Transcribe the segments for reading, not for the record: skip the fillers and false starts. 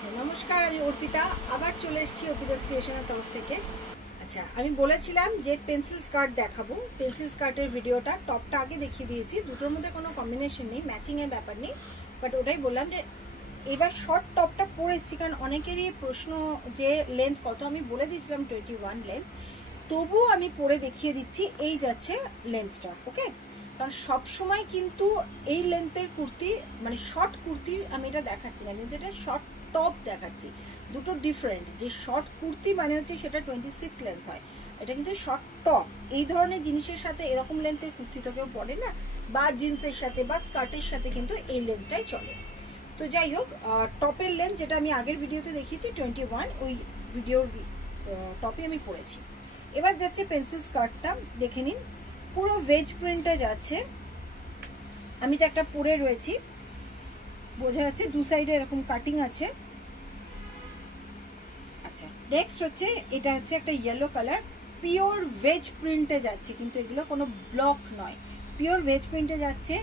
আচ্ছা নমস্কার, আমি অর্পিতা আবার চলে এসেছি অর্পিতাস ক্রিয়েশনের তরফ থেকে। আচ্ছা আমি বলেছিলাম যে পেন্সিল স্কার্ট দেখাবো, পেন্সিল স্কার্টের ভিডিওটা টপটা আগে দেখিয়ে দিয়েছি, দুটোর মধ্যে কোনো কম্বিনেশন নেই, ম্যাচিংয়ের ব্যাপার নেই, বাট ওটাই বললাম যে এবার শর্ট টপটা পরে এসেছি কারণ অনেকেরই প্রশ্ন যে লেন্থ কত, আমি বলে দিয়েছিলাম 21 লেন্থ, তবুও আমি পরে দেখিয়ে দিচ্ছি এই যাচ্ছে লেন্থটা। ওকে, কারণ সব সময় কিন্তু এই লেন্থের কুর্তি মানে শর্ট কুর্তির আমি এটা দেখাচ্ছি না, কিন্তু এটা শর্ট টপ দেখাচ্ছি, দুটো ডিফারেন্ট। যে শর্ট কুর্তি মানে হচ্ছে সেটা 26 লেন্থ হয়, এটা কিন্তু শর্ট টপ। এই ধরনের জিনিসের সাথে এরকম লেন্থের কুর্তি তো কেউ পরে না, বা জিন্সের সাথে বা স্কার্টের সাথে কিন্তু এই লেন্থটাই চলে। তো যাই হোক, টপের লেন্থ যেটা আমি আগের ভিডিওতে দেখিয়েছি 21, ওই ভিডিওর টপে আমি পরেছি। এবার যাচ্ছে পেন্সিল স্কার্টটা, দেখে নিন পুরো ভেজ প্রিন্টে যাচ্ছে। আমি তো একটা পরে রয়েছি, বোঝা যাচ্ছে দু সাইডে এরকম কাটিং আছে। আচ্ছা নেক্সট হচ্ছে এটা হচ্ছে একটা ইয়েলো কালার, পিওর ভেজ প্রিন্টে যাচ্ছে, কিন্তু এগুলো কোনো ব্লক নয়, পিওর ভেজ প্রিন্টে যাচ্ছে।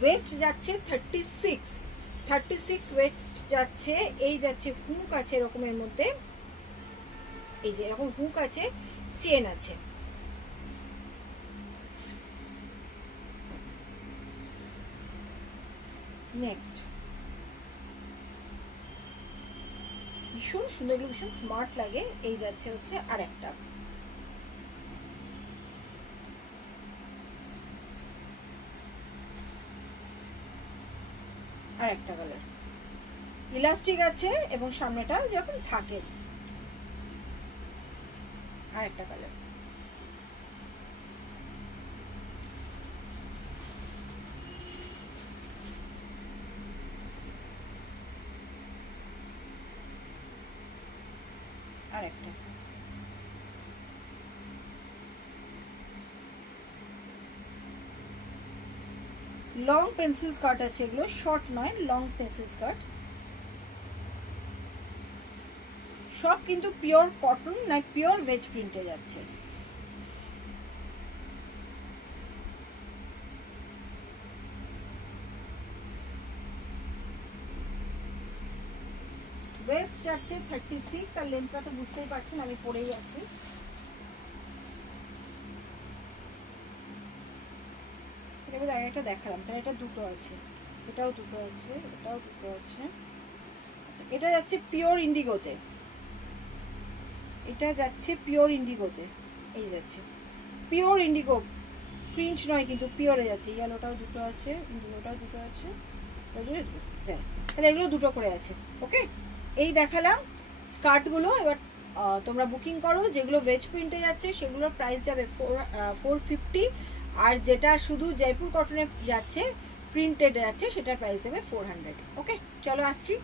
ওয়েস্ট যাচ্ছে 36 ওয়েস্ট যাচ্ছে। এই যাচ্ছে হুক আছে এরকমের মধ্যে, এই যে এরকম হুক আছে, চেন আছে। নেক্সট ভীষণ সুন্দর, এগুলো ভীষণ স্মার্ট লাগে। এই যাচ্ছে হচ্ছে আর একটা, আর একটা কালার, ইলাস্টিক আছে এবং সামনেটা যখন থাকে। আর একটা কালার, আর একটা। লং পেন্সিল স্কার্ট আছে, এগুলো শর্ট নয়, লং পেন্সিল স্কার্ট, সব কিন্তু পিওর কটন না পিওর ভেজ প্রিন্টে যাচ্ছে। ওয়েস্ট যাচ্ছে 36, আর লেন্থটা তো বুঝতেই পারছেন আমি পরেই আছি। এটা একটা দেখালাম, তাহলে এটা দুটো আছে, এটাও দুটো আছে, এটাও দুটো আছে। আচ্ছা এটা যাচ্ছে পিওর ইন্ডিগোতে, এটা যাচ্ছে পিওর ইন্ডিগোতে, এই যাচ্ছে পিওর ইন্ডিগো, প্রিন্ট নয় কিন্তু পিওরে যাচ্ছে। ইয়েলোটাও দুটো আছে, ইন্ডিগোটাও দুটো আছে, যাই তাহলে এগুলো দুটো করে আছে। ওকে, এই দেখালাম স্কার্টগুলো। এবার তোমরা বুকিং করো, যেগুলো ভেজ প্রিন্টে যাচ্ছে সেগুলোর প্রাইস যাবে 450, আর যেটা শুধু জয়পুর কটনে যাচ্ছে প্রিন্টেড যাচ্ছে সেটার প্রাইস যাবে 400। ওকে চলো আসছি।